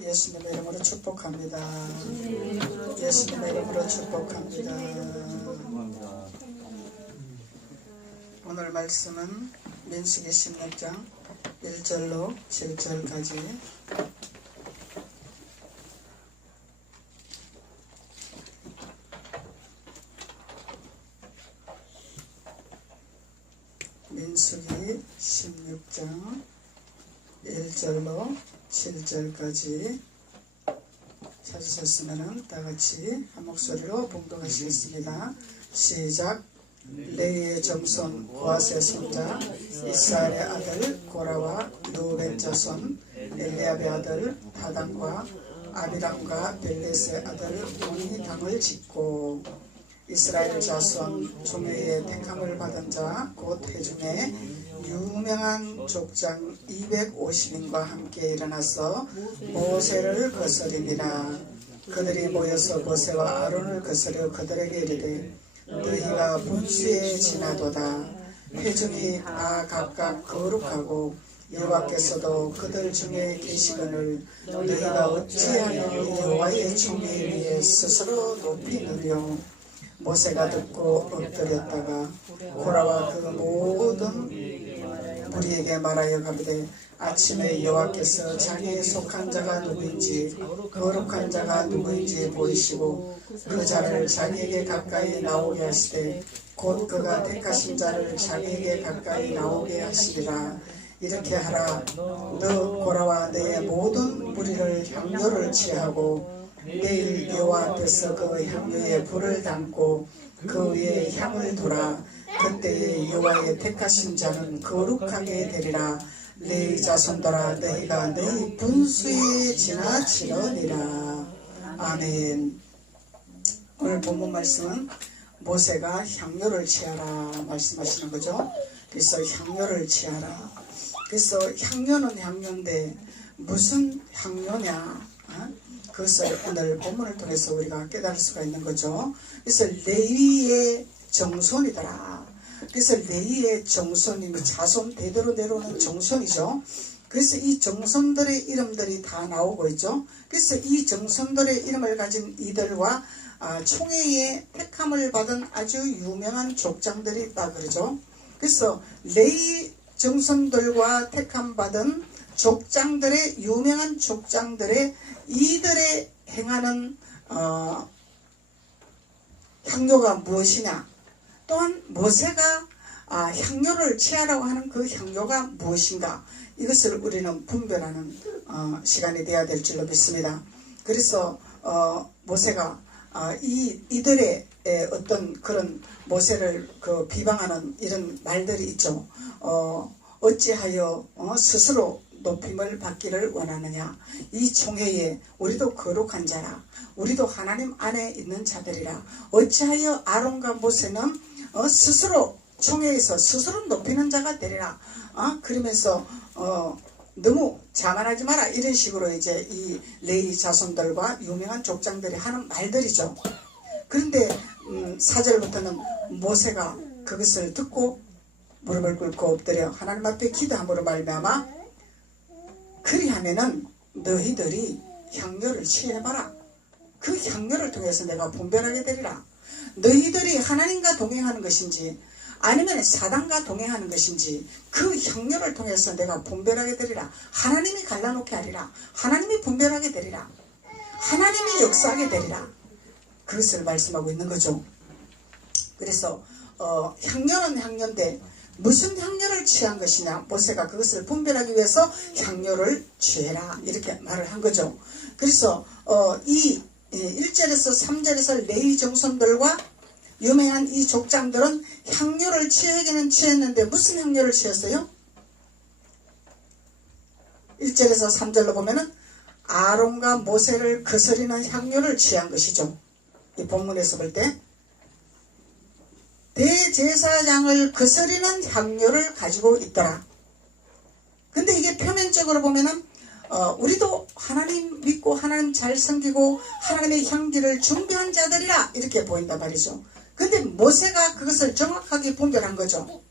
예수님의 이름으로 축복합니다. 예수님의 이름으로 축복합니다. 오늘 말씀은 민수기 16장 1절로 7절까지 민수기 16장 1절로 7절까지 찾으셨으면 다같이 한 목소리로 봉독하시겠습니다. 시작. 레위의 정손 고핫의 손자 이스라엘의 아들 고라와 루벤 자손 엘리압의 아들 다단과 아비람과 벨렛의 아들 온이 당을 짓고 이스라엘 자손 총회의 택함을 받은 자 곧 회중에 유명한 족장 250인과 함께 일어나서 모세를 거스리니라. 그들이 모여서 모세와 아론을 거스려 그들에게 이르되 너희가 분수에 지나도다. 회중이 다 각각 거룩하고 여호와께서도 그들 중에 계시거늘 너희가 어찌하여 여호와의 총회 위에 스스로 높이느뇨. 모세가 듣고 엎드렸다가 고라와 그 모든 우리에게 말하여 가로되 아침에 여호와께서 자기에 속한 자가 누구인지 거룩한 자가 누구인지 보이시고 그 자를 자기에게 가까이 나오게 하시되 곧 그가 택하신 자를 자기에게 가까이 나오게 하시리라. 이렇게 하라. 너 고라와 너의 모든 무리를 향료를 취하고 내일 여호와 앞에서 그 향료에 불을 담고 그 위에 향을 두라. 그때에 여호와의 택하신 자는 거룩하게 되리라. 레위 자손들아 너희가 너희 분수에 지나치려니라. 아멘. 오늘 본문 말씀은 모세가 향료를 취하라 말씀하시는 거죠. 그래서 향료를 취하라. 그래서 향료는 향료인데 무슨 향료냐? 그것을 오늘 본문을 통해서 우리가 깨달을 수가 있는 거죠. 그래서 레위의 정손이더라. 그래서 레위의 정손이 자손 대대로 내려오는 정손이죠. 그래서 이 정손들의 이름들이 다 나오고 있죠. 그래서 이 정손들의 이름을 가진 이들과 총회의 택함을 받은 아주 유명한 족장들이 있다 그러죠. 그래서 레위 정손들과 택함 받은 족장들의 유명한 족장들의 이들의 행하는 향료가 무엇이냐, 또한 모세가 향료를 취하라고 하는 그 향료가 무엇인가, 이것을 우리는 분별하는 시간이 되어야 될 줄로 믿습니다. 그래서 모세가 이들의 어떤 그런 모세를 비방하는 이런 말들이 있죠. 어찌하여 스스로 높임을 받기를 원하느냐. 이 총회에 우리도 거룩한 자라. 우리도 하나님 안에 있는 자들이라. 어찌하여 아론과 모세는 스스로 총회에서 스스로 높이는 자가 되리라. 그러면서 너무 자만하지 마라. 이런 식으로 이제 이 레위 자손들과 유명한 족장들이 하는 말들이죠. 그런데 4절부터는 모세가 그것을 듣고 무릎을 꿇고 엎드려 하나님 앞에 기도함으로 말미암아 그리하면은 너희들이 향료를 취해봐라. 그 향료를 통해서 내가 분별하게 되리라. 너희들이 하나님과 동행하는 것인지 아니면 사단과 동행하는 것인지 그 향료를 통해서 내가 분별하게 되리라. 하나님이 갈라놓게 하리라. 하나님이 분별하게 되리라. 하나님이 역사하게 되리라. 그것을 말씀하고 있는 거죠. 그래서 향료는 향료인데 무슨 향료를 취한 것이냐, 모세가 그것을 분별하기 위해서 향료를 취해라 이렇게 말을 한 거죠. 그래서 이 1절에서 3절에서 레위 정손들과 유명한 이 족장들은 향료를 취하기는 취했는데 무슨 향료를 취했어요? 1절에서 3절로 보면은 아론과 모세를 거스리는 향료를 취한 것이죠. 이 본문에서 볼 때 대제사장을 거스리는 향료를 가지고 있더라. 근데 이게 표면적으로 보면은 우리도 하나님 믿고 하나님 잘 섬기고 하나님의 향기를 준비한 자들이라 이렇게 보인단 말이죠. 근데 모세가 그것을 정확하게 분별한 거죠.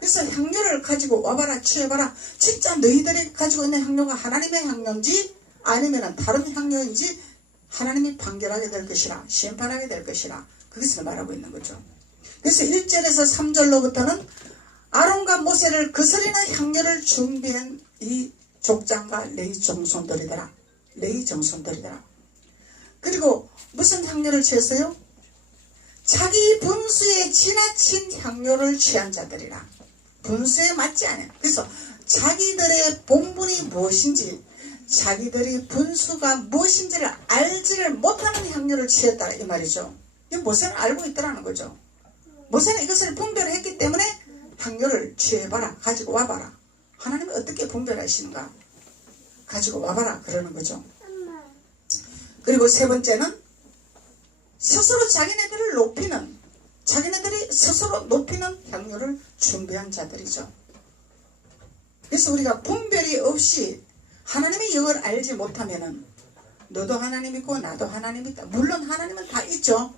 그래서 향료를 가지고 와봐라, 취해봐라. 진짜 너희들이 가지고 있는 향료가 하나님의 향료인지 아니면 다른 향료인지 하나님이 판결하게 될 것이라, 심판하게 될 것이라, 그것을 말하고 있는 거죠. 그래서 1절에서 3절로부터는 아론과 모세를 거스리는 향료를 준비한 이 족장과 레위 정손들이더라. 레위 정손들이더라. 그리고 무슨 향료를 취했어요? 자기 분수에 지나친 향료를 취한 자들이라. 분수에 맞지 않아요. 그래서 자기들의 본분이 무엇인지, 자기들이 분수가 무엇인지를 알지를 못하는 향료를 취했다 이 말이죠. 모세는 알고 있더라는 거죠. 모세는 이것을 분별했기 때문에 향료를 취해봐라, 가지고 와봐라. 하나님이 어떻게 분별하시는가? 가지고 와봐라 그러는 거죠. 그리고 세 번째는 스스로 자기네들이 스스로 높이는 향료를 준비한 자들이죠. 그래서 우리가 분별이 없이 하나님의 영을 알지 못하면은 너도 하나님 있고 나도 하나님 있다. 물론 하나님은 다 있죠.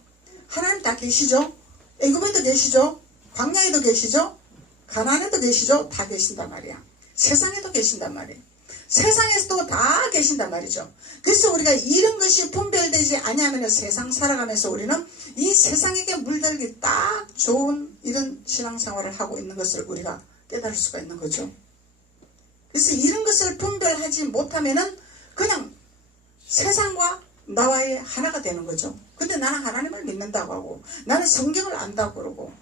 하나님 다 계시죠. 애굽에도 계시죠. 광야에도 계시죠. 가나안에도 계시죠. 다 계신단 말이야. 세상에도 계신단 말이에요. 세상에서도 다 계신단 말이죠. 그래서 우리가 이런 것이 분별되지 아니하면 세상 살아가면서 우리는 이 세상에게 물들기 딱 좋은 이런 신앙생활을 하고 있는 것을 우리가 깨달을 수가 있는 거죠. 그래서 이런 것을 분별하지 못하면은 그냥 세상과 나와의 하나가 되는 거죠. 근데 나는 하나님을 믿는다고 하고 나는 성경을 안다고 그러고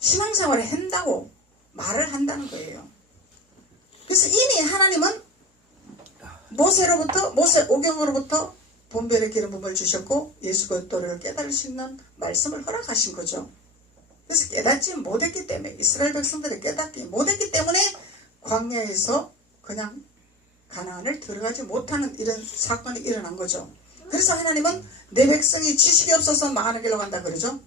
신앙생활을 한다고 말을 한다는 거예요. 그래서 이미 하나님은 모세 오경으로부터 분별의 기름 부음을 주셨고 예수 그리스도를 깨달을 수 있는 말씀을 허락하신 거죠. 그래서 깨닫지 못했기 때문에 이스라엘 백성들이 깨닫지 못했기 때문에 광야에서 그냥 가나안을 들어가지 못하는 이런 사건이 일어난 거죠. 그래서 하나님은 내 백성이 지식이 없어서 망하는 길로 간다 그러죠.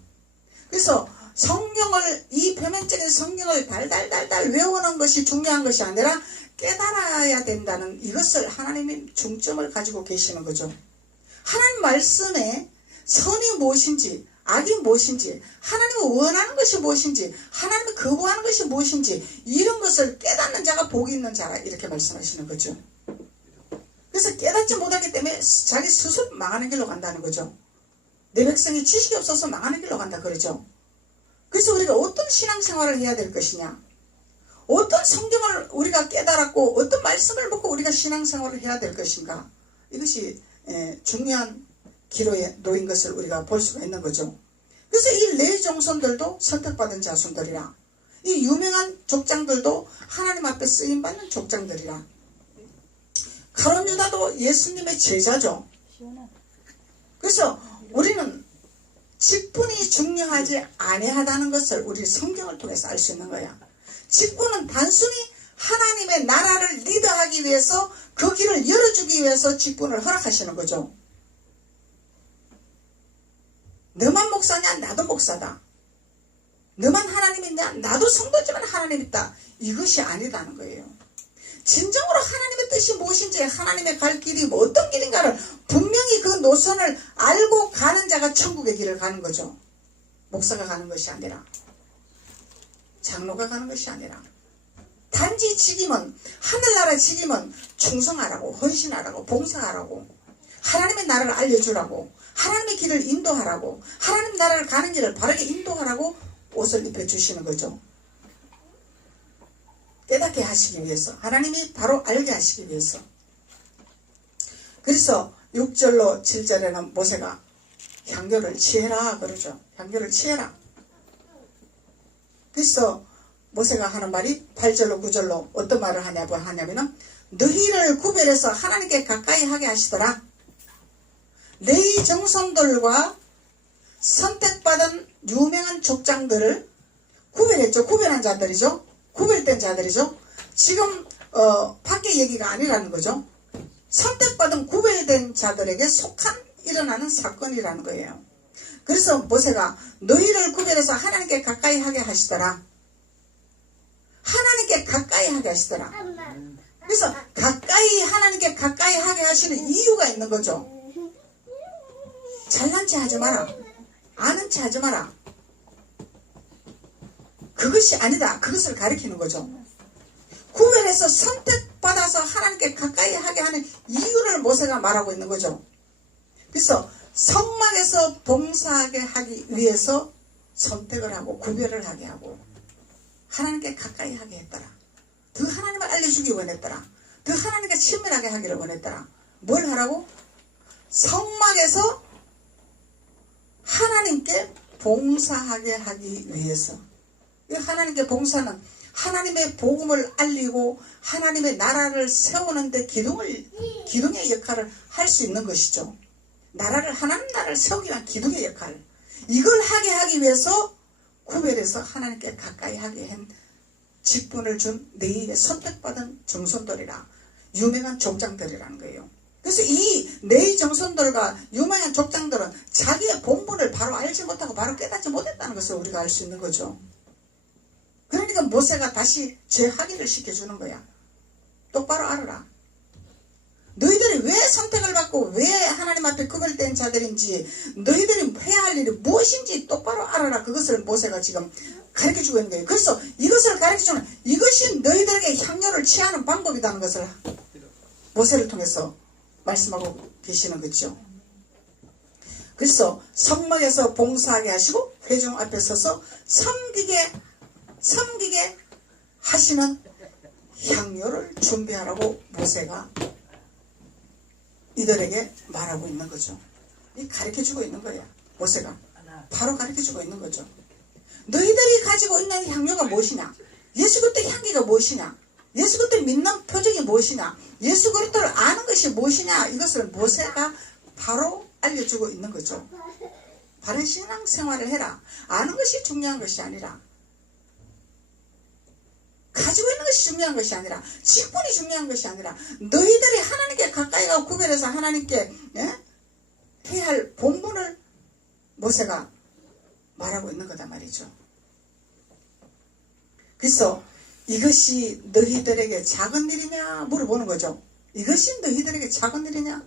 그래서 성경을, 이 표면적인 성경을 달달달달 외우는 것이 중요한 것이 아니라 깨달아야 된다는 이것을 하나님이 중점을 가지고 계시는 거죠. 하나님 말씀에 선이 무엇인지, 악이 무엇인지, 하나님이 원하는 것이 무엇인지, 하나님이 거부하는 것이 무엇인지, 이런 것을 깨닫는 자가 복이 있는 자라 이렇게 말씀하시는 거죠. 그래서 깨닫지 못하기 때문에 자기 스스로 망하는 길로 간다는 거죠. 내 백성이 지식이 없어서 망하는 길로 간다 그러죠. 그래서 우리가 어떤 신앙생활을 해야 될 것이냐, 어떤 성경을 우리가 깨달았고 어떤 말씀을 먹고 우리가 신앙생활을 해야 될 것인가, 이것이 중요한 기로에 놓인 것을 우리가 볼 수가 있는 거죠. 그래서 이 레위 정손들도 선택받은 자손들이라, 이 유명한 족장들도 하나님 앞에 쓰임받는 족장들이라, 가룟 유다도 예수님의 제자죠. 그래서 우리는 직분이 중요하지 아니하다는 것을 우리 성경을 통해서 알 수 있는 거야. 직분은 단순히 하나님의 나라를 리더하기 위해서 그 길을 열어주기 위해서 직분을 허락하시는 거죠. 너만 목사냐? 나도 목사다. 너만 하나님이냐? 나도 성도지만 하나님 있다. 이것이 아니다는 거예요. 진정으로 하나님의 뜻이 무엇인지, 하나님의 갈 길이 뭐 어떤 길인가를 분명히 그 노선을 알고 가는 자가 천국의 길을 가는 거죠. 목사가 가는 것이 아니라, 장로가 가는 것이 아니라, 단지 직임은, 하늘나라 직임은 충성하라고, 헌신하라고, 봉사하라고, 하나님의 나라를 알려주라고, 하나님의 길을 인도하라고, 하나님 나라를 가는 길을 바르게 인도하라고 옷을 입혀주시는 거죠. 깨닫게 하시기 위해서, 하나님이 바로 알게 하시기 위해서. 그래서 6절로 7절에는 모세가 향료를 취해라 그러죠. 향료를 취해라. 그래서 모세가 하는 말이 8절로 9절로 어떤 말을 하냐면은 너희를 구별해서 하나님께 가까이 하게 하시더라. 레위 정손들과 선택받은 유명한 족장들을 구별했죠. 구별한 자들이죠. 구별된 자들이죠. 지금 밖에 얘기가 아니라는 거죠. 선택받은 구별된 자들에게 속한 일어나는 사건이라는 거예요. 그래서 모세가 너희를 구별해서 하나님께 가까이 하게 하시더라. 하나님께 가까이 하게 하시더라. 그래서 하나님께 가까이 하게 하시는 이유가 있는 거죠. 잘난 체 하지 마라. 아는 체 하지 마라. 그것이 아니다. 그것을 가리키는 거죠. 구별해서 선택받아서 하나님께 가까이 하게 하는 이유를 모세가 말하고 있는 거죠. 그래서 성막에서 봉사하게 하기 위해서 선택을 하고 구별을 하게 하고 하나님께 가까이 하게 했더라. 더 하나님을 알려주기 원했더라. 더 하나님께 친밀하게 하기를 원했더라. 뭘 하라고? 성막에서 하나님께 봉사하게 하기 위해서. 이 하나님께 봉사는 하나님의 복음을 알리고 하나님의 나라를 세우는데 기둥의 역할을 할 수 있는 것이죠. 하나님 나라를 세우기 위한 기둥의 역할. 이걸 하게 하기 위해서 구별해서 하나님께 가까이 하게 한 직분을 준 네일의 선택받은 정손들이라 유명한 족장들이라는 거예요. 그래서 이 네일 정손들과 유명한 족장들은 자기의 본분을 바로 알지 못하고 바로 깨닫지 못했다는 것을 우리가 알 수 있는 거죠. 그러니까 모세가 다시 재확인을 시켜주는 거야. 똑바로 알아라. 너희들이 왜 선택을 받고 왜 하나님 앞에 구별된 자들인지 너희들이 해야 할 일이 무엇인지 똑바로 알아라. 그것을 모세가 지금 가르쳐주고 있는 거예요. 그래서 이것을 가르쳐주는 이것이 너희들에게 향료를 취하는 방법이라는 것을 모세를 통해서 말씀하고 계시는 거죠. 그래서 성막에서 봉사하게 하시고 회중 앞에 서서 섬기게 하시는 향료를 준비하라고 모세가 이들에게 말하고 있는 거죠. 가르쳐주고 있는 거야. 모세가 바로 가르쳐주고 있는 거죠. 너희들이 가지고 있는 향료가 무엇이냐? 예수 그리스도의 향기가 무엇이냐? 예수 그리스도를 믿는 표적이 무엇이냐? 예수 그리스도를 아는 것이 무엇이냐? 이것을 모세가 바로 알려주고 있는 거죠. 바른 신앙생활을 해라. 아는 것이 중요한 것이 아니라 가지고 있는 것이 중요한 것이 아니라 직분이 중요한 것이 아니라 너희들이 하나님께 가까이 가고 구별해서 하나님께 해야 할 본분을 모세가 말하고 있는 거다 말이죠. 그래서 이것이 너희들에게 작은 일이냐 물어보는 거죠. 이것이 너희들에게 작은 일이냐?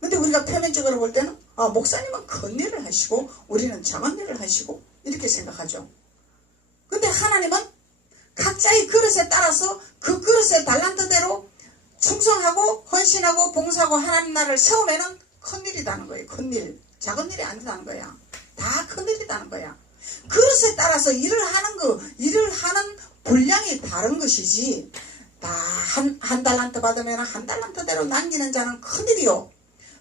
근데 우리가 표면적으로 볼 때는 목사님은 큰 일을 하시고 우리는 작은 일을 하시고 이렇게 생각하죠. 근데 하나님은 각자의 그릇에 따라서 그 그릇의 달란트대로 충성하고 헌신하고 봉사하고 하나님 나라를 세우면은 큰일이라는 거예요. 큰일. 작은 일이 아니라는 거야. 다 큰일이라는 거야. 그릇에 따라서 일을 하는 분량이 다른 것이지 다 한 달란트 받으면 한 달란트대로 남기는 자는 큰일이요.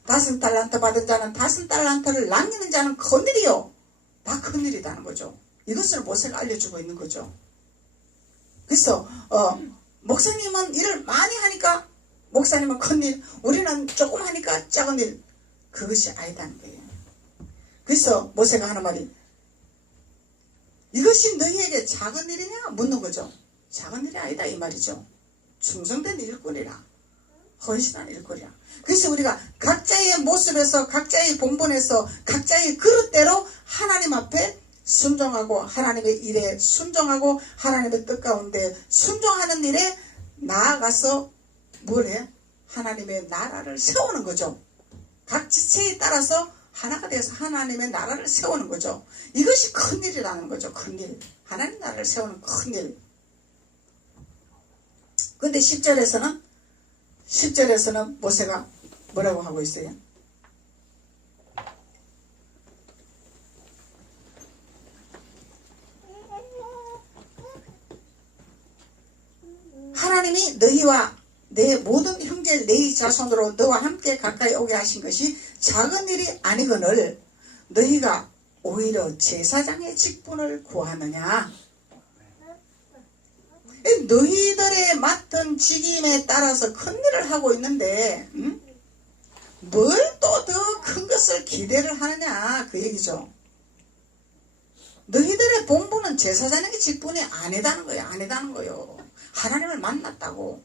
5달란트 받은 자는 5달란트를 남기는 자는 큰일이요. 다 큰일이라는 거죠. 이것을 모세가 알려주고 있는 거죠. 그래서 목사님은 일을 많이 하니까 목사님은 큰일, 우리는 조금 하니까 작은 일, 그것이 아니다는 거예요. 그래서 모세가 하는 말이 이것이 너희에게 작은 일이냐 묻는 거죠. 작은 일이 아니다 이 말이죠. 충성된 일꾼이라, 헌신한 일꾼이라. 그래서 우리가 각자의 모습에서 각자의 본분에서 각자의 그릇대로 하나님 앞에 순종하고 하나님의 일에 순종하고 하나님의 뜻 가운데 순종하는 일에 나아가서 뭘 해? 하나님의 나라를 세우는 거죠. 각 지체에 따라서 하나가 되어서 하나님의 나라를 세우는 거죠. 이것이 큰일이라는 거죠. 큰일. 하나님 나라를 세우는 큰일. 근데 10절에서는 모세가 뭐라고 하고 있어요? 하나님이 너희와 내 모든 형제 네 자손으로 너와 함께 가까이 오게 하신 것이 작은 일이 아니거늘 너희가 오히려 제사장의 직분을 구하느냐. 너희들의 맡은 직임에 따라서 큰 일을 하고 있는데 뭘 또 더 큰 것을 기대를 하느냐 그 얘기죠. 너희들의 본분은 제사장의 직분이 아니다는 거예요. 아니다는 거예요. 하나님을 만났다고,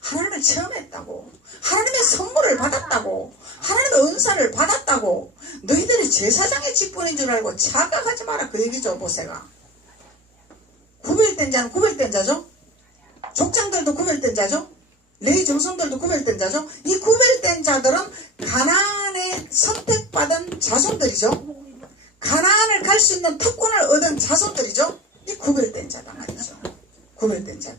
하나님을 체험했다고, 하나님의 선물을 받았다고, 하나님의 은사를 받았다고 너희들이 제사장의 직분인 줄 알고 착각하지 마라 그 얘기죠. 모세가 구별된 자는 구별된 자죠. 족장들도 구별된 자죠. 레위 정손들도 구별된 자죠. 이 구별된 자들은 가나안에 선택받은 자손들이죠. 가나안을 갈 수 있는 특권을 얻은 자손들이죠. 이 구별된 자다 말이죠. 구별된 자.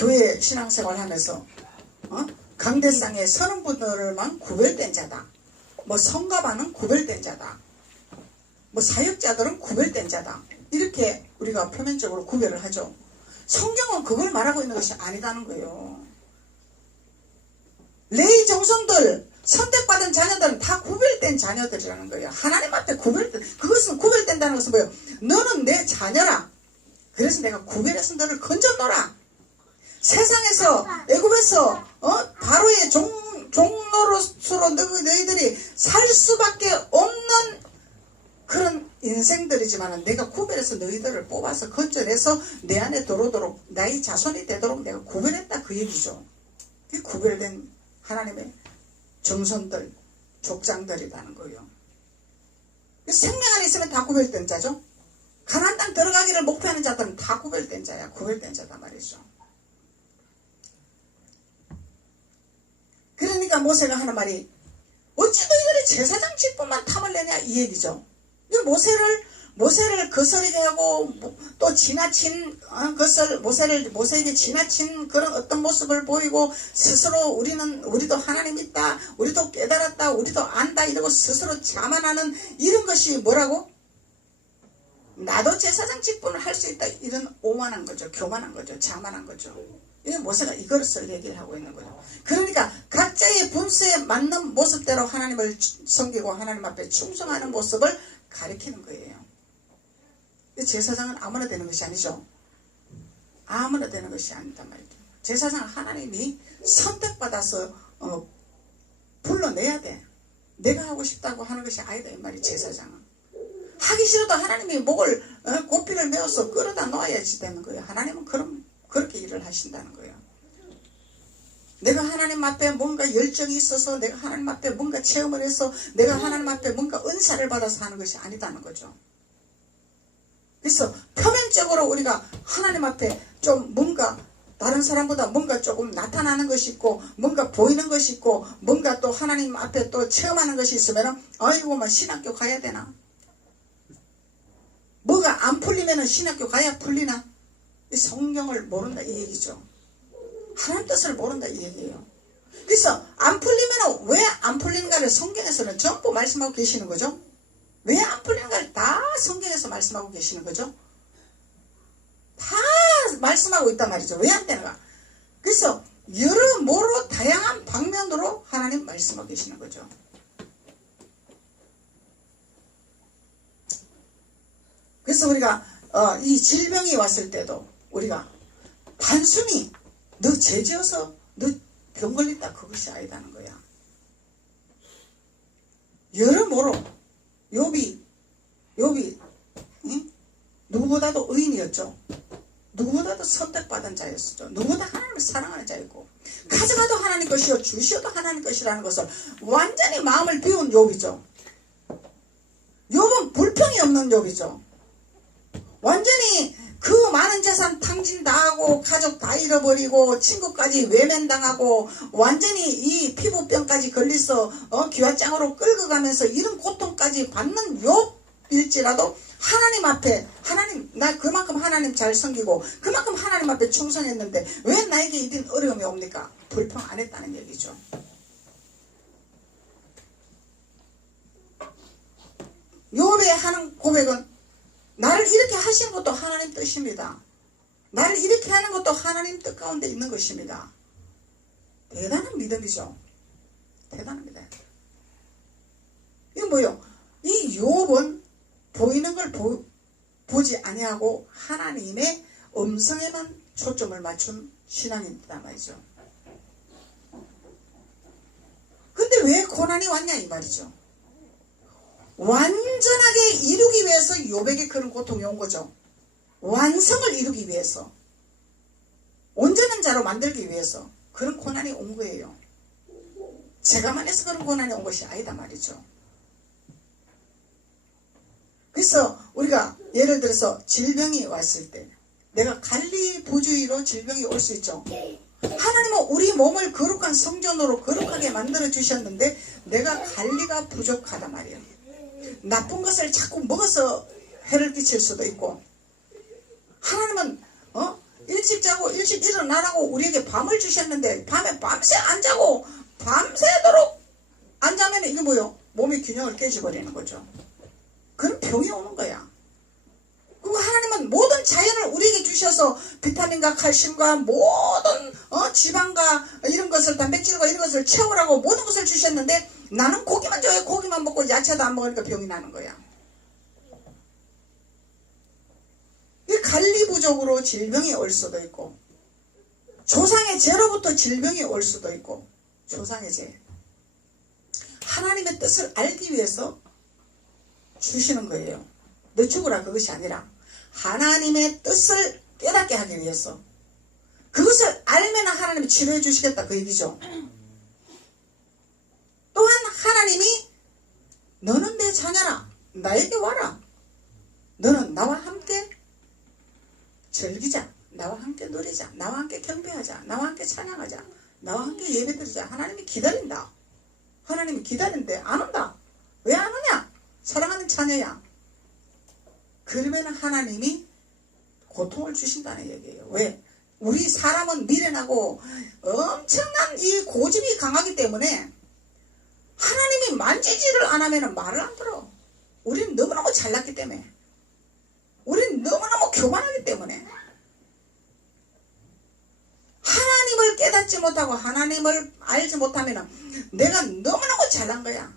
교회 신앙생활 하면서 강대상에 서는 분들만 구별된 자다. 뭐 성가반은 구별된 자다. 뭐 사역자들은 구별된 자다. 이렇게 우리가 표면적으로 구별을 하죠. 성경은 그걸 말하고 있는 것이 아니다는 거예요. 레위 정손들, 선택받은 자녀들은 다 구별된 자녀들이라는 거예요. 하나님 앞에 그것은 구별된다는 것은 뭐예요? 너는 내 자녀라. 그래서 내가 구별해서 너를 건져놓으라. 세상에서 애굽에서 바로의 종노릇으로 너희들이 살 수밖에 없는 그런 인생들이지만 내가 구별해서 너희들을 뽑아서 건져내서 내 안에 들어오도록 나의 자손이 되도록 내가 구별했다 그 얘기죠. 그게 구별된 하나님의 정손들, 족장들이라는 거예요. 생명 안에 있으면 다 구별된 자죠. 가나안 땅 들어가기를 목표하는 자들은 다 구별된 자야. 구별된 자다 말이죠. 그러니까 모세가 하는 말이 어찌 너희들이 제사장 직분만 탐을 내냐 이 얘기죠. 모세를 거스르게 하고 또 지나친 모세에게 지나친 그런 어떤 모습을 보이고 스스로 우리도 하나님 있다, 우리도 깨달았다, 우리도 안다 이러고 스스로 자만하는 이런 것이 뭐라고? 나도 제사장 직분을 할 수 있다 이런 오만한 거죠. 교만한 거죠. 자만한 거죠. 이 모세가 이것을 얘기를 하고 있는 거죠. 그러니까 각자의 분수에 맞는 모습대로 하나님을 섬기고 하나님 앞에 충성하는 모습을 가리키는 거예요. 제사장은 아무나 되는 것이 아니죠. 아무나 되는 것이 아니다 말이죠. 제사장은 하나님이 선택받아서 불러내야 돼. 내가 하고 싶다고 하는 것이 아니다 이 말이 제사장은. 하기 싫어도 하나님이 목을 고삐를 메어서 끌어다 놓아야지 되는 거예요. 하나님은 그렇게 일을 하신다는 거예요. 내가 하나님 앞에 뭔가 열정이 있어서 내가 하나님 앞에 뭔가 체험을 해서 내가 하나님 앞에 뭔가 은사를 받아서 하는 것이 아니다는 거죠. 그래서 표면적으로 우리가 하나님 앞에 좀 뭔가 다른 사람보다 뭔가 조금 나타나는 것이 있고 뭔가 보이는 것이 있고 뭔가 또 하나님 앞에 또 체험하는 것이 있으면 아이고 막 신학교 가야 되나? 뭐가 안 풀리면 신학교 가야 풀리나? 성경을 모른다 이 얘기죠. 하나님 뜻을 모른다 이 얘기예요. 그래서 안 풀리면 왜 안 풀리는가를 성경에서는 전부 말씀하고 계시는 거죠. 왜 안 풀리는가를 다 성경에서 말씀하고 계시는 거죠. 다 말씀하고 있단 말이죠. 왜 안 되는가. 그래서 여러모로 다양한 방면으로 하나님 말씀하고 계시는 거죠. 그래서 우리가 이 질병이 왔을 때도 우리가 단순히 너 죄지어서 너 병 걸린다 그것이 아니다는 거야. 여러모로 욥이 응? 누구보다도 의인이었죠. 누구보다도 선택받은 자였죠. 누구보다 하나님을 사랑하는 자였고 가져가도 하나님 것이요 주시어도 하나님 것이라는 것을 완전히 마음을 비운 욥이죠. 욥은 불평이 없는 욥이죠. 완전히 그 많은 재산 탕진 다 하고 가족 다 잃어버리고 친구까지 외면당하고 완전히 이 피부병까지 걸려서 기와장으로 끌고 가면서 이런 고통까지 받는 욥일지라도 하나님 앞에 나 그만큼 하나님 잘 섬기고 그만큼 하나님 앞에 충성했는데 왜 나에게 이런 어려움이 옵니까? 불평 안 했다는 얘기죠. 욥의 하는 고백은 나를 이렇게 하시는 것도 하나님 뜻입니다. 나를 이렇게 하는 것도 하나님 뜻 가운데 있는 것입니다. 대단한 믿음이죠. 대단합니다. 이거 뭐요? 이 욥은 보이는 걸 보지 아니하고 하나님의 음성에만 초점을 맞춘 신앙입니다 말이죠. 근데 왜 고난이 왔냐 이 말이죠. 완전하게 이루기 위해서 욥에게 그런 고통이 온 거죠. 완성을 이루기 위해서 온전한 자로 만들기 위해서 그런 고난이 온 거예요. 제가만 해서 그런 고난이 온 것이 아니다 말이죠. 그래서 우리가 예를 들어서 질병이 왔을 때 내가 관리부주의로 질병이 올 수 있죠. 하나님은 우리 몸을 거룩한 성전으로 거룩하게 만들어 주셨는데 내가 관리가 부족하다 말이에요. 나쁜 것을 자꾸 먹어서 해를 끼칠 수도 있고 하나님은 일찍 자고 일찍 일어나라고 우리에게 밤을 주셨는데 밤에 밤새 안 자고 밤새도록 안 자면 이게 뭐요? 몸의 균형을 깨져버리는 거죠. 그런 병이 오는 거야. 그리고 하나님은 모든 자연을 우리에게 주셔서 비타민과 칼슘과 모든 지방과 이런 것을 단백질과 이런 것을 채우라고 모든 것을 주셨는데 나는 고기만 좋아해. 고기만 먹고 야채도 안 먹으니까 병이 나는 거야. 이 관리 부족으로 질병이 올 수도 있고 조상의 죄로부터 질병이 올 수도 있고 조상의 죄. 하나님의 뜻을 알기 위해서 주시는 거예요. 너 죽으라 그것이 아니라 하나님의 뜻을 깨닫게 하기 위해서 그것을 알면 하나님이 치료해 주시겠다 그 얘기죠. 또한 하나님이 너는 내 자녀라 나에게 와라 너는 나와 함께 즐기자 나와 함께 누리자 나와 함께 경배하자 나와 함께 찬양하자 나와 함께 예배드리자. 하나님이 기다린다. 하나님이 기다리는데 안 온다. 왜 안 오냐? 사랑하는 자녀야. 그러면 하나님이 고통을 주신다는 얘기예요. 왜? 우리 사람은 미련하고 엄청난 이 고집이 강하기 때문에 하나님이 만지지를 안 하면 말을 안 들어. 우리는 너무너무 잘났기 때문에 우리는 너무너무 교만하기 때문에 하나님을 깨닫지 못하고 하나님을 알지 못하면 내가 너무너무 잘난 거야.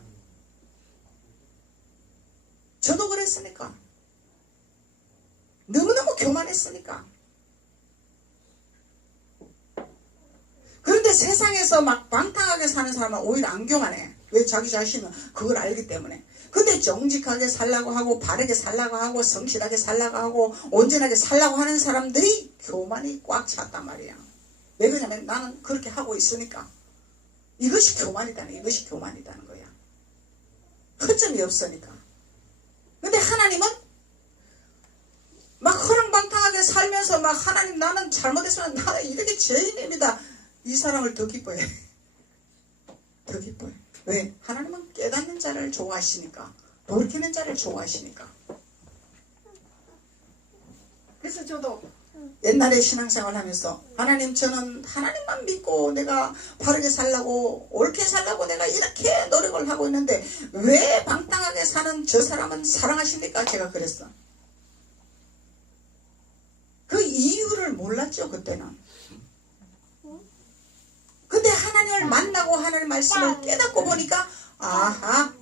저도 그랬으니까. 너무너무 교만했으니까. 그런데 세상에서 막 방탕하게 사는 사람은 오히려 안 교만해. 왜? 자기 자신은 그걸 알기 때문에. 근데 정직하게 살라고 하고 바르게 살라고 하고 성실하게 살라고 하고 온전하게 살라고 하는 사람들이 교만이 꽉 찼단 말이야. 왜 그러냐면 나는 그렇게 하고 있으니까. 이것이 교만이다는 거야. 허점이 없으니까. 근데 하나님은 막 허랑방탕하게 살면서 막 하나님 나는 잘못했으면 나는 이렇게 죄인입니다. 이 사람을 더 기뻐해. 더 기뻐해. 왜? 하나님은 깨닫는 자를 좋아하시니까. 돌이키는 자를 좋아하시니까. 그래서 저도 옛날에 신앙생활 하면서 하나님 저는 하나님만 믿고 내가 바르게 살라고 옳게 살라고 내가 이렇게 노력을 하고 있는데 왜 방탕하게 사는 저 사람은 사랑하십니까? 제가 그랬어. 그 이유를 몰랐죠 그때는. 근데 하나님을 만나고 하나님 말씀을 깨닫고 보니까 아하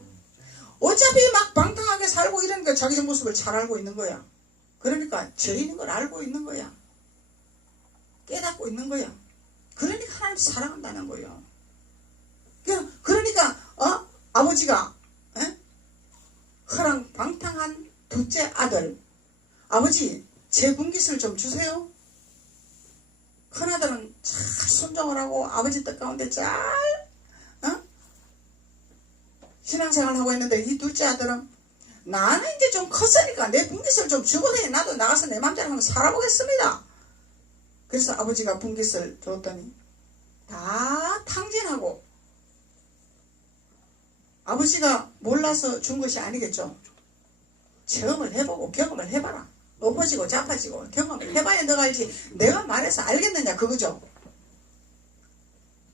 어차피 막 방탕하게 살고 이러니까 자기 모습을 잘 알고 있는 거야. 그러니까 죄인인 걸 알고 있는 거야. 깨닫고 있는 거야. 그러니까 하나님 사랑한다는 거예요. 그러니까 아버지가 허랑방탕한 둘째 아들 아버지 제 분깃을 좀 주세요. 큰아들은 잘 순종을 하고 아버지 뜻 가운데 잘 신앙생활을 하고 있는데 이 둘째 아들은 나는 이제 좀 컸으니까 내 분깃을 좀 주고서 나도 나가서 내 맘대로 한번 살아보겠습니다. 그래서 아버지가 분깃을 줬더니 다 탕진하고 아버지가 몰라서 준 것이 아니겠죠. 체험을 해보고 경험을 해봐라. 엎어지고 잡아지고 경험을 해봐야 너가 알지. 내가 말해서 알겠느냐 그거죠.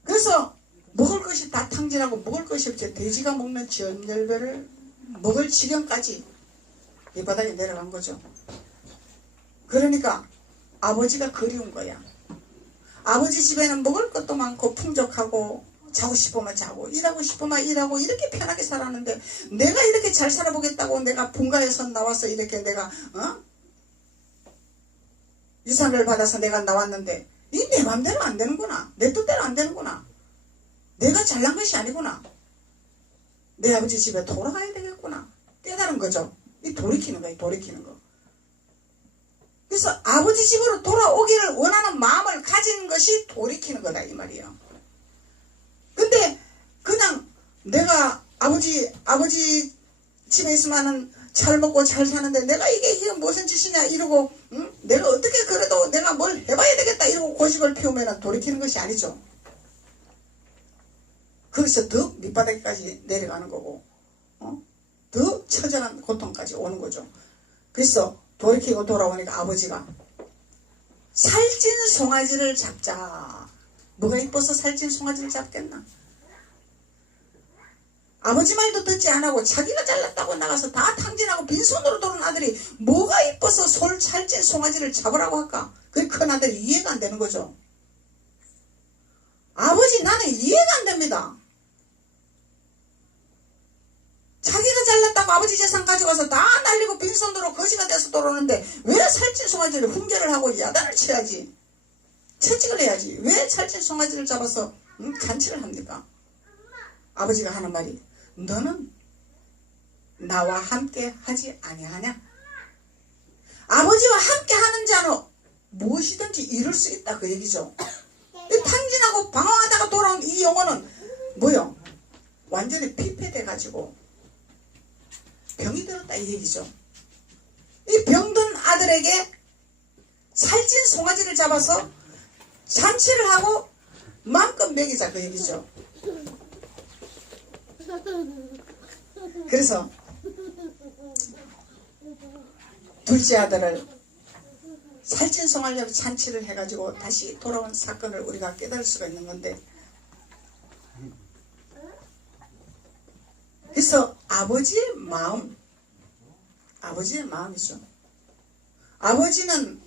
그래서 먹을 것이 다 탕진하고 먹을 것이 없이 돼지가 먹는 전열배를 먹을 지경까지 이 바닥에 내려간 거죠. 그러니까 아버지가 그리운 거야. 아버지 집에는 먹을 것도 많고 풍족하고 자고 싶으면 자고 일하고 싶으면 일하고 이렇게 편하게 살았는데 내가 이렇게 잘 살아보겠다고 내가 본가에서 나와서 이렇게 내가 유산을 받아서 내가 나왔는데 이 내 맘대로 안 되는구나. 내 뜻대로 안 되는구나. 내가 잘난 것이 아니구나. 내 아버지 집에 돌아가야 되겠구나. 깨달은 거죠. 이 돌이키는 거예요. 돌이키는 거. 그래서 아버지 집으로 돌아오기를 원하는 마음을 가진 것이 돌이키는 거다 이 말이에요. 근데 그냥 내가 아버지 집에 있으면은 잘 먹고 잘 사는데 내가 이게 무슨 짓이냐 이러고 내가 어떻게 그래도 내가 뭘 해봐야 되겠다 이러고 고집을 피우면 돌이키는 것이 아니죠. 거기서 더 밑바닥까지 내려가는 거고 더 처절한 고통까지 오는 거죠. 그래서 돌이키고 돌아오니까 아버지가 살찐 송아지를 잡자. 뭐가 이뻐서 살찐 송아지를 잡겠나? 아버지 말도 듣지 않고 자기가 잘났다고 나가서 다 탕진하고 빈손으로 도는 아들이 뭐가 이뻐서 살찐 송아지를 잡으라고 할까? 그 큰 아들이 이해가 안 되는 거죠. 아버지, 나는 이해가 안 됩니다. 자기가 잘났다고 아버지 재산 가져가서 다 날리고 빈손으로 거지가 돼서 돌아오는데 왜 살찐 송아지를 훈계를 하고 야단을 쳐야지, 채찍을 해야지, 왜 살찐 송아지를 잡아서 잔치를 합니까? 아버지가 하는 말이, 너는 나와 함께 하지 아니하냐? 아버지와 함께 하는 자는 무엇이든지 이룰 수 있다, 그 얘기죠. 탕진하고 방황하다가 돌아온 이 영혼은 뭐요? 완전히 피폐돼 가지고 병이 들었다, 이 얘기죠. 이 병든 아들에게 살찐 송아지를 잡아서 잔치를 하고 마음껏 먹이자, 그 얘기죠. 그래서 둘째 아들을 살찐 송아지로 잔치를 해가지고 다시 돌아온 사건을 우리가 깨달을 수가 있는 건데, 그래서 아버지의 마음이죠. 아버지는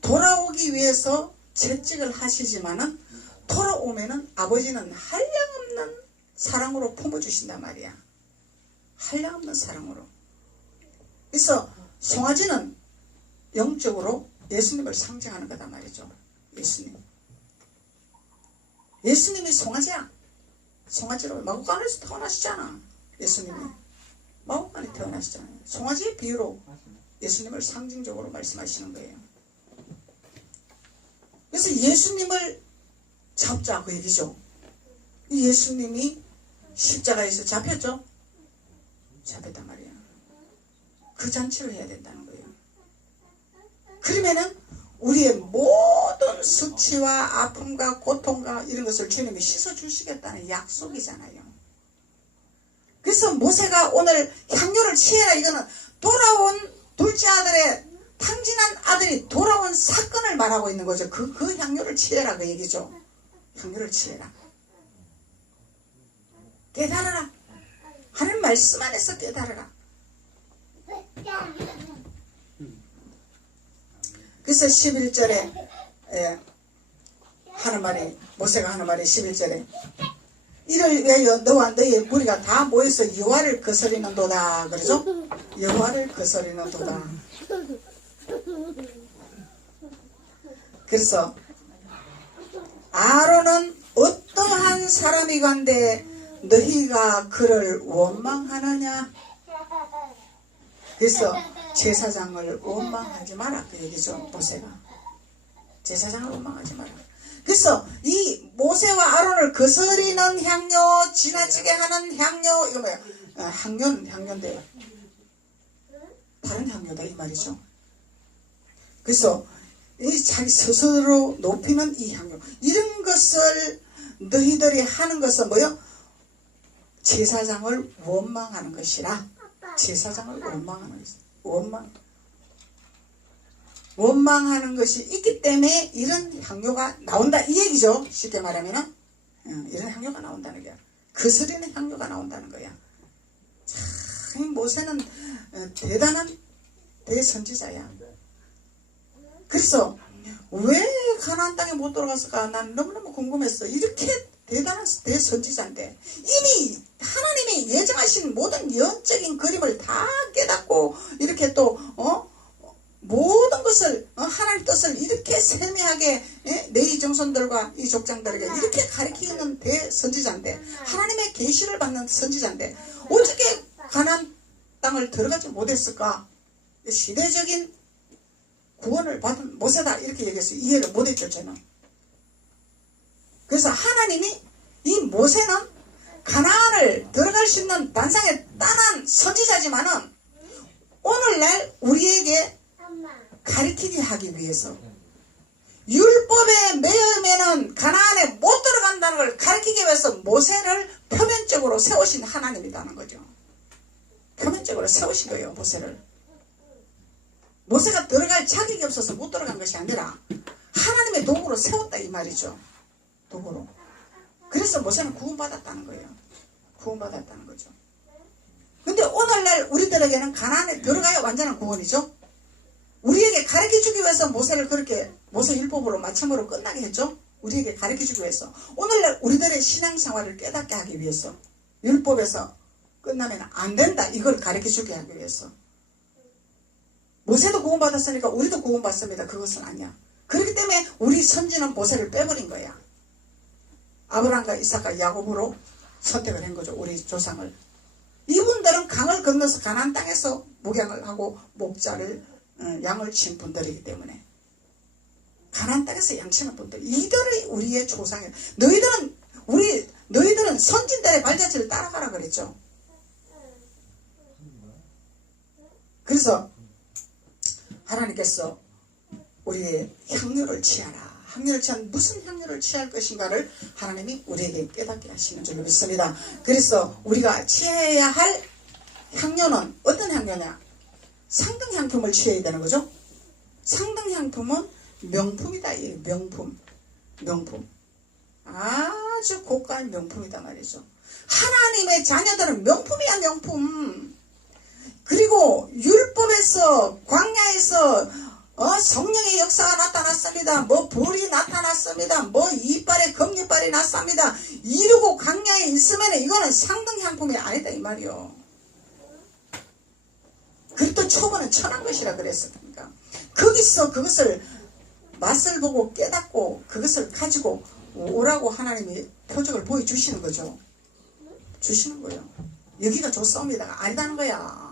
돌아오기 위해서 채찍을 하시지만은 돌아오면은 아버지는 한량없는 사랑으로 품어주신단 말이야. 한량없는 사랑으로. 그래서 송아지는 영적으로 예수님을 상징하는 거다 말이죠. 예수님이 송아지야. 송아지로 마구간에서 태어나시잖아. 예수님이 마구간에 태어나시잖아요. 송아지의 비유로 예수님을 상징적으로 말씀하시는 거예요. 그래서 예수님을 잡자, 그 얘기죠. 예수님이 십자가에서 잡혔죠. 잡혔단 말이야. 그 잔치를 해야 된다는 거예요. 그러면은 우리의 모든 수치와 아픔과 고통과 이런 것을 주님이 씻어주시겠다는 약속이잖아요. 그래서 모세가 오늘 향료를 취해라, 이거는 돌아온 둘째 아들의 탕진한 아들이 돌아온 사건을 말하고 있는 거죠. 그 향료를 취해라, 그 얘기죠. 향료를 취해라. 깨달아라. 하나님 말씀 안에서 깨달아라. 그래서 11절에 하는 말이, 모세가 하는 말이 11절에 이를 위하여 너와 너의 무리가 다 모여서 여호와를 거스리는 도다, 그러죠? 여호와를 거스리는 도다. 그래서 아론은 어떠한 사람이건대 너희가 그를 원망하느냐? 그래서 제사장을 원망하지 마라, 그 얘기죠. 모세가 제사장을 원망하지 마라. 그래서 이 모세와 아론을 거스리는 향료, 지나치게 하는 향료, 이거 뭐야? 향료는 향료인데 다른 향료다, 이 말이죠. 그래서 이 자기 스스로 높이는 이 향료, 이런 것을 너희들이 하는 것은 뭐요? 제사장을 원망하는 것이라. 제사장을 원망하는 것이라. 원망하는 것이 있기 때문에 이런 향료가 나온다, 이 얘기죠. 쉽게 말하면은 이런 향료가 나온다는 거야. 거스리는 향료가 나온다는 거야. 참, 모세는 대단한 대선지자야. 그래서 왜 가나안 땅에 못 들어갔을까? 난 너무너무 궁금했어. 이렇게 대단한 대선지자인데 이미 하나님이 예정하신 모든 영적인 그림을 다 깨닫고 이렇게 또 모든 것을 하나님 뜻을 이렇게 세밀하게 내 이 정손들과 이 족장들에게 이렇게 가르치는 대선지자인데, 하나님의 계시를 받는 선지자인데 어떻게 가나안 땅을 들어가지 못했을까? 시대적인 구원을 받은 모세다, 이렇게 얘기해서 이해를 못했죠, 저는. 그래서 하나님이 이 모세는 가나안을 들어갈 수 있는 단상에 따난 선지자지만은 오늘날 우리에게 가르치게 하기 위해서, 율법에 매여면은 가나안에 못 들어간다는 걸 가르치기 위해서 모세를 표면적으로 세우신 하나님이라는 거죠. 표면적으로 세우신 거예요, 모세를. 모세가 들어갈 자격이 없어서 못 들어간 것이 아니라 하나님의 도구로 세웠다 이 말이죠. 도구로. 그래서 모세는 구원받았다는 거예요. 구원받았다는 거죠. 근데 오늘날 우리들에게는 가나안에 들어가야 완전한 구원이죠. 우리에게 가르쳐주기 위해서 모세를 그렇게 모세율법으로 마침으로 끝나게 했죠. 우리에게 가르쳐주기 위해서. 오늘날 우리들의 신앙생활을 깨닫게 하기 위해서. 율법에서 끝나면 안 된다. 이걸 가르쳐주게 하기 위해서. 모세도 구원받았으니까 우리도 구원받습니다. 그것은 아니야. 그렇기 때문에 우리 선지는 모세를 빼버린 거야. 아브라함과 이삭과 야곱으로 선택을 한 거죠. 우리 조상을. 이분들은 강을 건너서 가나안 땅에서 목양을 하고 목자를 양을 친 분들이기 때문에 가나안 땅에서 양치는 분들, 이들이 우리의 조상이에요. 너희들은 선진들의 발자취를 따라가라 그랬죠. 그래서 하나님께서 우리의 향유를 취하라. 향유를 취한 무슨 향유를 취할 것인가를 하나님이 우리에게 깨닫게 하시는 줄로 믿습니다. 그래서 우리가 취해야 할 향유는 어떤 향유냐? 상등향품을 취해야 되는 거죠. 상등향품은 명품이다. 명품. 아주 고가의 명품이다 말이죠. 하나님의 자녀들은 명품이야, 명품. 그리고 율법에서 광야에서 성령의 역사가 나타났습니다. 불이 나타났습니다. 이빨에 금이빨이 났습니다. 이러고 광야에 있으면 이거는 상등향품이 아니다 이 말이요. 그리고 초보는 천한 것이라 그랬으니까 거기서 그것을 맛을 보고 깨닫고 그것을 가지고 오라고 하나님이 표적을 보여주시는 거죠. 주시는 거예요. 여기가 좋사옵니다가 아니다는 거야.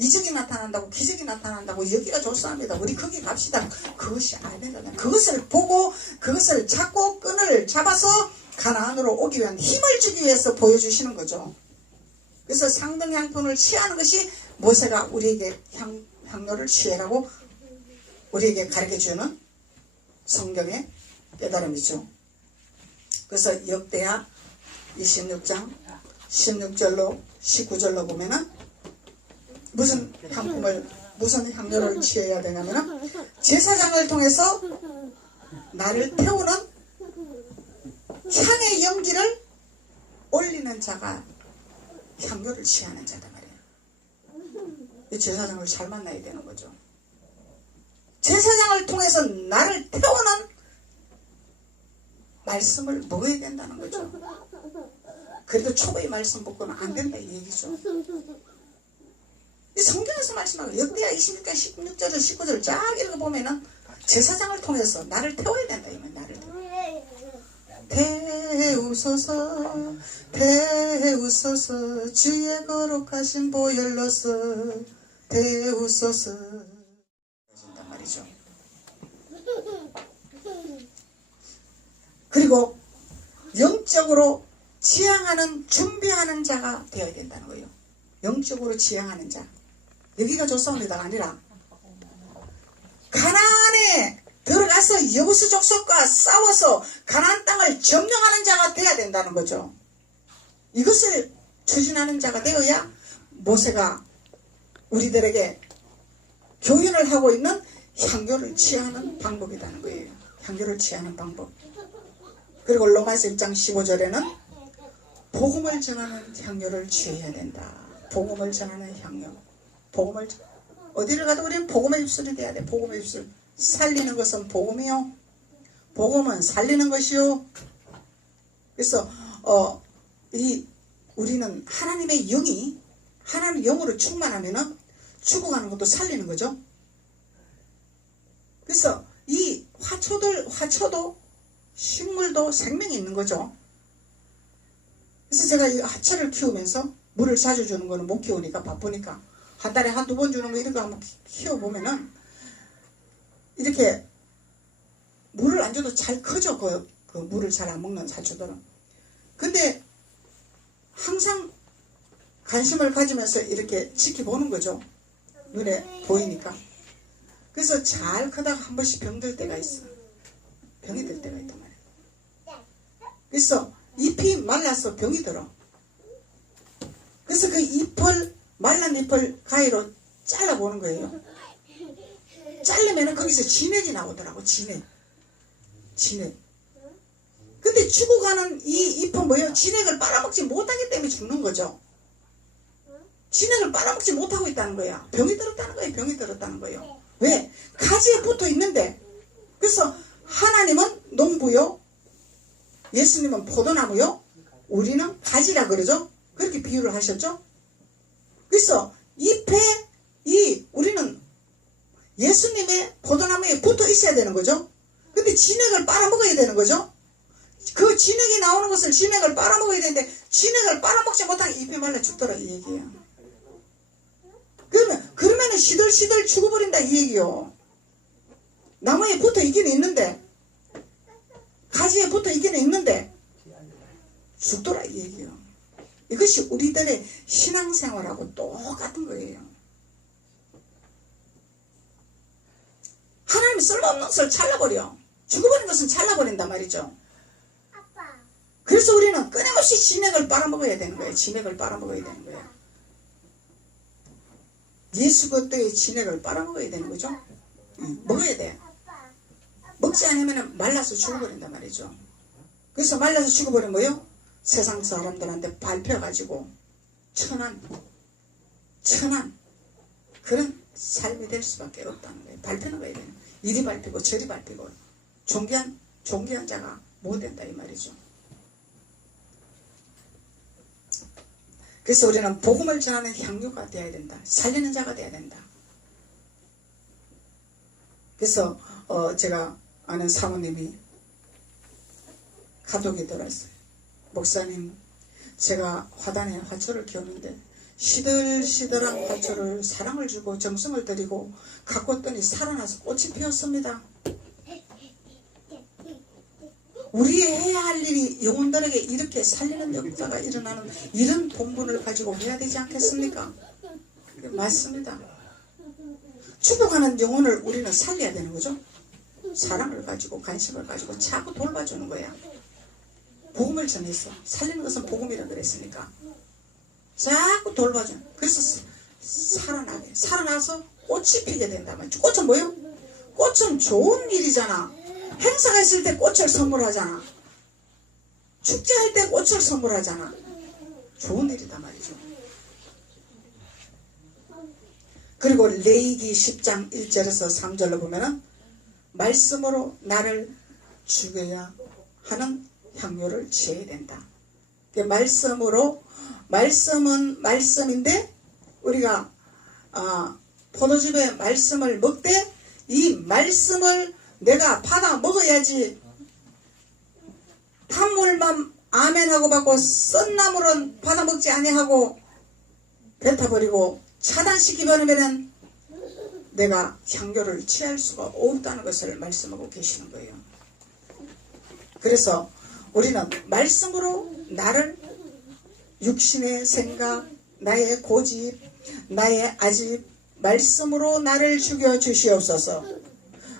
이적이 나타난다고 기적이 나타난다고 여기가 좋사옵니다. 우리 거기 갑시다. 그것이 아니다. 그것을 보고 그것을 잡고 끈을 잡아서 가나안으로 오기 위한 힘을 주기 위해서 보여주시는 거죠. 그래서 상등향품을 취하는 것이 모세가 우리에게 향료를 취해라고 우리에게 가르쳐주는 성경의 깨달음이죠. 그래서 역대하 26장 16절로 19절로 보면은 무슨 향료를 취해야 되냐면은 제사장을 통해서 나를 태우는 향의 연기를 올리는 자가 향료를 취하는 자다 말이에요. 이 제사장을 잘 만나야 되는 거죠. 제사장을 통해서 나를 태우는 말씀을 먹어야 된다는 거죠. 그래도 초보의 말씀 먹고는 안 된다 이 얘기죠. 이 성경에서 말씀하고 역대하 26장 16절 19절 쫙 읽어보면은 제사장을 통해서 나를 태워야 된다 이면 나를 태우소서 태우소서 주의 거룩하신 보혈로서 태우소서 된단 말이죠. 그리고 영적으로 지향하는 준비하는 자가 되어야 된다는 거예요. 영적으로 지향하는 자. 여기가 좋사옵니다가 아니라 가나안에 들어가서 여부수 족속과 싸워서 가나안 땅을 점령하는 자가 되어야 된다는 거죠. 이것을 추진하는 자가 되어야 모세가 우리들에게 교훈을 하고 있는 향료를 취하는 방법이라는 거예요. 향료를 취하는 방법. 그리고 로마서 1장 15절에는 복음을 전하는 향료를 취해야 된다. 복음을 전하는 향료. 어디를 가도 우리는 복음의 입술이 돼야 돼. 복음의 입술. 살리는 것은 복음이요. 복음은 살리는 것이요. 그래서 우리는 하나님의 영이 하나님의 영으로 충만하면은 죽어가는 것도 살리는 거죠. 그래서 이 화초도 식물도 생명이 있는 거죠. 그래서 제가 이 화초를 키우면서 물을 자주 주는 거는 못 키우니까 바쁘니까 한 달에 한두 번 주는 거 이런 거 한번 키워보면은 이렇게 물을 안 줘도 잘 커져. 그 물을 잘 안 먹는 화초들은. 근데 항상 관심을 가지면서 이렇게 지켜보는 거죠. 눈에 보이니까. 그래서 잘 크다가 한 번씩 병들 때가 있어. 병이 들 때가 있단 말이야. 그래서 잎이 말라서 병이 들어. 그래서 그 말란 잎을 가위로 잘라보는 거예요. 자르면은 거기서 진액이 나오더라고. 진액. 근데 죽어가는 이 잎은 뭐예요? 진액을 빨아먹지 못하기 때문에 죽는 거죠. 진액을 빨아먹지 못하고 있다는 거야. 병이 들었다는 거예요. 병이 들었다는 거예요. 왜? 가지에 붙어 있는데. 그래서 하나님은 농부요, 예수님은 포도나무요, 우리는 가지라 그러죠. 그렇게 비유를 하셨죠. 그래서 잎에 우리는 예수님의 포도나무에 붙어 있어야 되는 거죠. 근데 진액을 빨아먹어야 되는 거죠. 그 진액이 나오는 것을 진액을 빨아먹어야 되는데 진액을 빨아먹지 못하게 잎이 말라 죽더라 이 얘기예요. 그러면은 시들시들 죽어버린다 이 얘기요. 나무에 붙어 있기는 있는데, 가지에 붙어 있기는 있는데 죽더라 이 얘기요. 이것이 우리들의 신앙생활하고 똑같은 거예요. 하나님이 쓸모없는 것을 잘라버려. 죽어버린 것은 잘라버린단 말이죠. 그래서 우리는 끊임없이 진액을 빨아먹어야 되는 거예요. 진액을 빨아먹어야 되는 거예요. 예수 그리스도의 진액을 빨아먹어야 되는 거죠. 먹어야 돼. 먹지 않으면 말라서 죽어버린단 말이죠. 그래서 말라서 죽어버리면 뭐요? 세상 사람들한테 밟혀가지고 천한 그런 삶이 될 수밖에 없다는 거예요. 밟히는 거예요. 이리 밟히고 저리 밟히고 존귀한 자가 못 된다 이 말이죠. 그래서 우리는 복음을 전하는 향유가 되어야 된다. 살리는 자가 되어야 된다. 그래서 제가 아는 사모님이 카톡이 들어왔어요. 목사님, 제가 화단에 화초를 키우는데 시들시들한 화초를 사랑을 주고 정성을 들이고 가꿨더니 살아나서 꽃이 피었습니다. 우리 해야 할 일이 영혼들에게 이렇게 살리는 역사가 일어나는 이런 본분을 가지고 해야 되지 않겠습니까? 맞습니다. 죽어가는 영혼을 우리는 살려야 되는 거죠. 사랑을 가지고 관심을 가지고 자꾸 돌봐주는 거야. 복음을 전해서 살리는 것은 복음이라 그랬으니까 자꾸 돌봐줘. 그래서 살아나서 꽃이 피게 된단 말이죠. 꽃은 뭐예요? 꽃은 좋은 일이잖아. 행사가 있을 때 꽃을 선물하잖아. 축제할 때 꽃을 선물하잖아. 좋은 일이단 말이죠. 그리고 레위기 10장 1절에서 3절로 보면은 말씀으로 나를 죽여야 하는 향료를 취해야 된다. 말씀은 말씀인데 우리가 포도즙의 말씀을 먹되 이 말씀을 내가 받아 먹어야지 단물만 아멘하고 받고 썬 나물은 받아 먹지 아니하고 뱉어버리고 차단시키버리면은 내가 향료를 취할 수가 없다는 것을 말씀하고 계시는 거예요. 그래서 우리는 말씀으로 나를 육신의 생각, 나의 고집, 나의 아집, 말씀으로 나를 죽여 주시옵소서.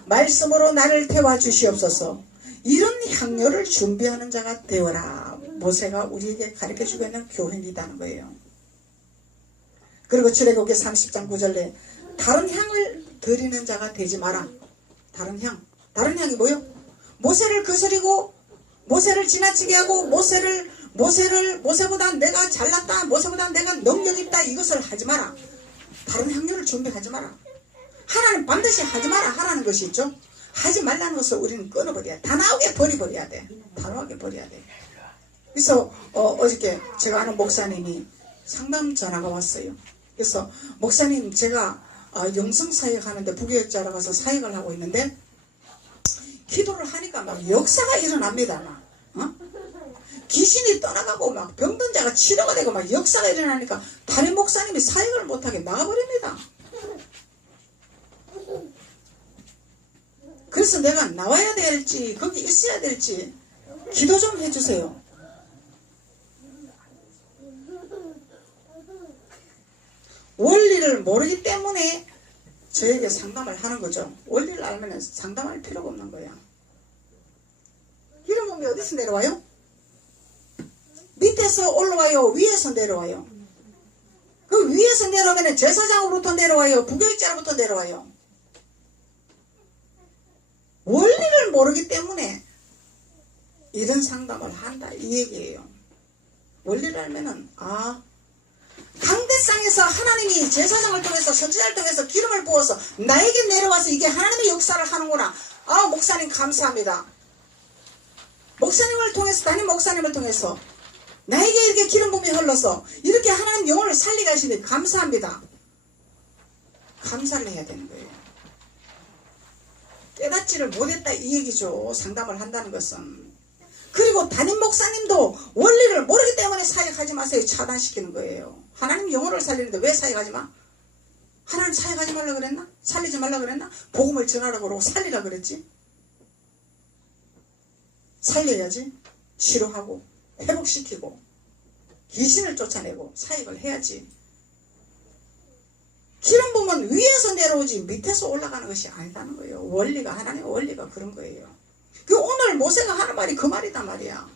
말씀으로 나를 태워 주시옵소서. 이런 향료를 준비하는 자가 되어라. 모세가 우리에게 가르쳐주고 있는 교훈이라는 거예요. 그리고 출애굽기 30장 9절에 다른 향을 드리는 자가 되지 마라. 다른 향이 뭐요? 모세를 거스리고 모세를 지나치게 하고 모세보다 내가 잘났다, 모세보다 내가 능력 있다, 이것을 하지 마라. 다른 향료를 준비하지 마라. 하나님 반드시 하지 마라 하라는 것이 있죠. 하지 말라는 것을 우리는 끊어버려야 돼. 단호하게 버려야 돼. 단호하게 버려야 돼. 그래서 어저께 제가 아는 목사님이 상담 전화가 왔어요. 그래서 목사님, 제가 영성사역 하는데 부교육자로 가서 사역을 하고 있는데 기도를 하니까 막 역사가 일어납니다. 귀신이 떠나가고 막 병든 자가 치료가 되고 막 역사가 일어나니까 다른 목사님이 사역을 못하게 나가버립니다. 그래서 내가 나와야 될지 거기 있어야 될지 기도 좀 해주세요. 원리를 모르기 때문에 저에게 상담을 하는 거죠. 원리를 알면 상담할 필요가 없는 거야. 이런 몸이 어디서 내려와요? 밑에서 올라와요? 위에서 내려와요? 그 위에서 내려오면 제사장으로부터 내려와요? 부교육자로부터 내려와요? 원리를 모르기 때문에 이런 상담을 한다 이 얘기예요. 원리를 알면은 강대상에서 하나님이 제사장을 통해서 선지자를 통해서 기름을 부어서 나에게 내려와서 이게 하나님의 역사를 하는구나. 목사님 감사합니다. 목사님을 통해서 담임 목사님을 통해서 나에게 이렇게 기름 부음이 흘러서 이렇게 하나님 영혼을 살리게 하시니 감사합니다. 감사를 해야 되는 거예요. 깨닫지를 못했다 이 얘기죠. 상담을 한다는 것은. 그리고 담임 목사님도 원리를 모르기 때문에 사역하지 마세요. 차단시키는 거예요. 하나님 영혼을 살리는데 왜 사역하지 마? 하나님 사역하지 말라 그랬나? 살리지 말라 그랬나? 복음을 전하라고 그러고 살리라 그랬지? 살려야지. 치료하고 회복시키고 귀신을 쫓아내고 사역을 해야지. 기름 부으면 위에서 내려오지 밑에서 올라가는 것이 아니다는 거예요. 원리가 하나님의 원리가 그런 거예요. 오늘 모세가 하는 말이 그 말이단 말이야.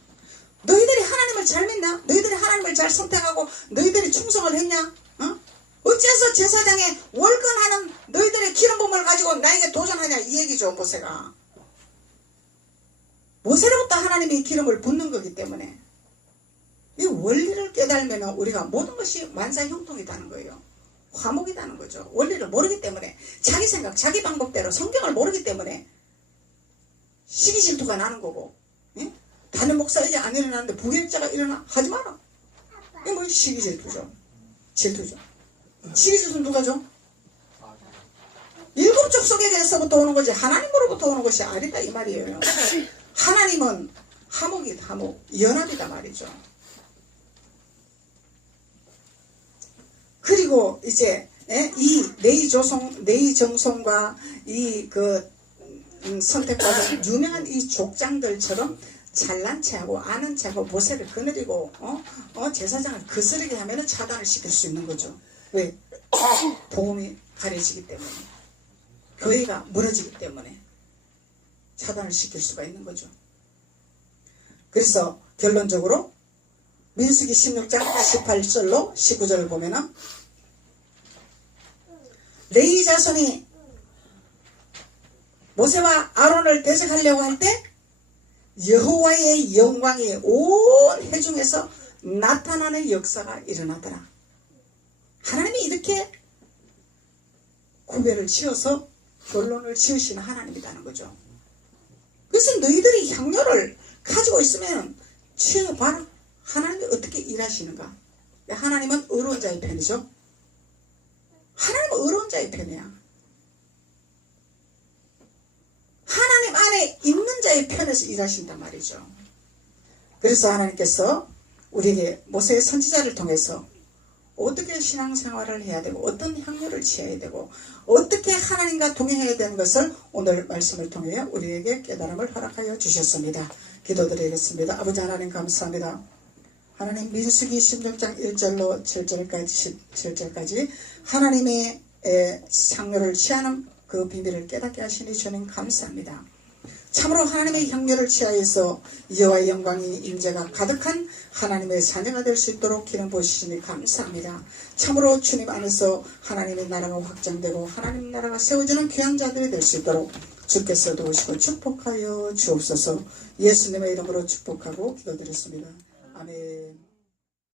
너희들이 하나님을 잘 믿나? 너희들이 하나님을 잘 선택하고 너희들이 충성을 했냐? 어째서 제사장에 월권하는 너희들의 기름 부음을 가지고 나에게 도전하냐 이 얘기죠. 모세가. 모세로부터 하나님이 기름을 붓는 거기 때문에 이 원리를 깨달으면 우리가 모든 것이 만사형통이다는 거예요. 화목이다는 거죠. 원리를 모르기 때문에 자기 생각 자기 방법대로 성경을 모르기 때문에 시기 질투가 나는 거고, 예? 다른 목사 이제 안 일어나는데 부교육자가 일어나 하지 마라. 이게 뭐 시기 질투죠. 질투죠. 시기 질투는 누가 줘? 일곱 족속에게서부터 오는 거지 하나님으로부터 오는 것이 아니다 이 말이에요. 하나님은 화목이다. 화목 연합이다 말이죠. 그리고 이제 이 네이 정송과 이 선택받은 유명한 이 족장들처럼 잘난 체하고 아는 체하고 모세를 거느리고 제사장을 거스르게 하면 차단을 시킬 수 있는 거죠. 왜? 복음이 가려지기 때문에 교회가 무너지기 때문에 차단을 시킬 수가 있는 거죠. 그래서 결론적으로 민수기 16장 18절로 19절을 보면은 레위 자손이 모세와 아론을 대적하려고 할 때 여호와의 영광이 온 회중에서 나타나는 역사가 일어나더라. 하나님이 이렇게 구별을 지어서 결론을 지으시는 하나님이라는 거죠. 그래서 너희들이 향료를 가지고 있으면 취해봐라. 하나님이 어떻게 일하시는가. 하나님은 의로운 자의 편이죠. 하나님은 의로운 자의 편이야. 하나님 안에 있는 자의 편에서 일하신단 말이죠. 그래서 하나님께서 우리에게 모세의 선지자를 통해서 어떻게 신앙생활을 해야 되고 어떤 향료를 취해야 되고 어떻게 하나님과 동행해야 되는 것을 오늘 말씀을 통해 우리에게 깨달음을 허락하여 주셨습니다. 기도드리겠습니다. 아버지 하나님 감사합니다. 하나님 민수기 16장 1절로 7절까지 하나님의 향료를 취하는 그 비밀을 깨닫게 하시니 주님 감사합니다. 참으로 하나님의 향료를 취하여서 여호와의 영광이 임재가 가득한 하나님의 자녀가 될 수 있도록 기름 부으시니 감사합니다. 참으로 주님 안에서 하나님의 나라가 확장되고 하나님 나라가 세워지는 귀한 자들이 될 수 있도록 주께서 도우시고 축복하여 주옵소서. 예수님의 이름으로 축복하고 기도드렸습니다. 아멘.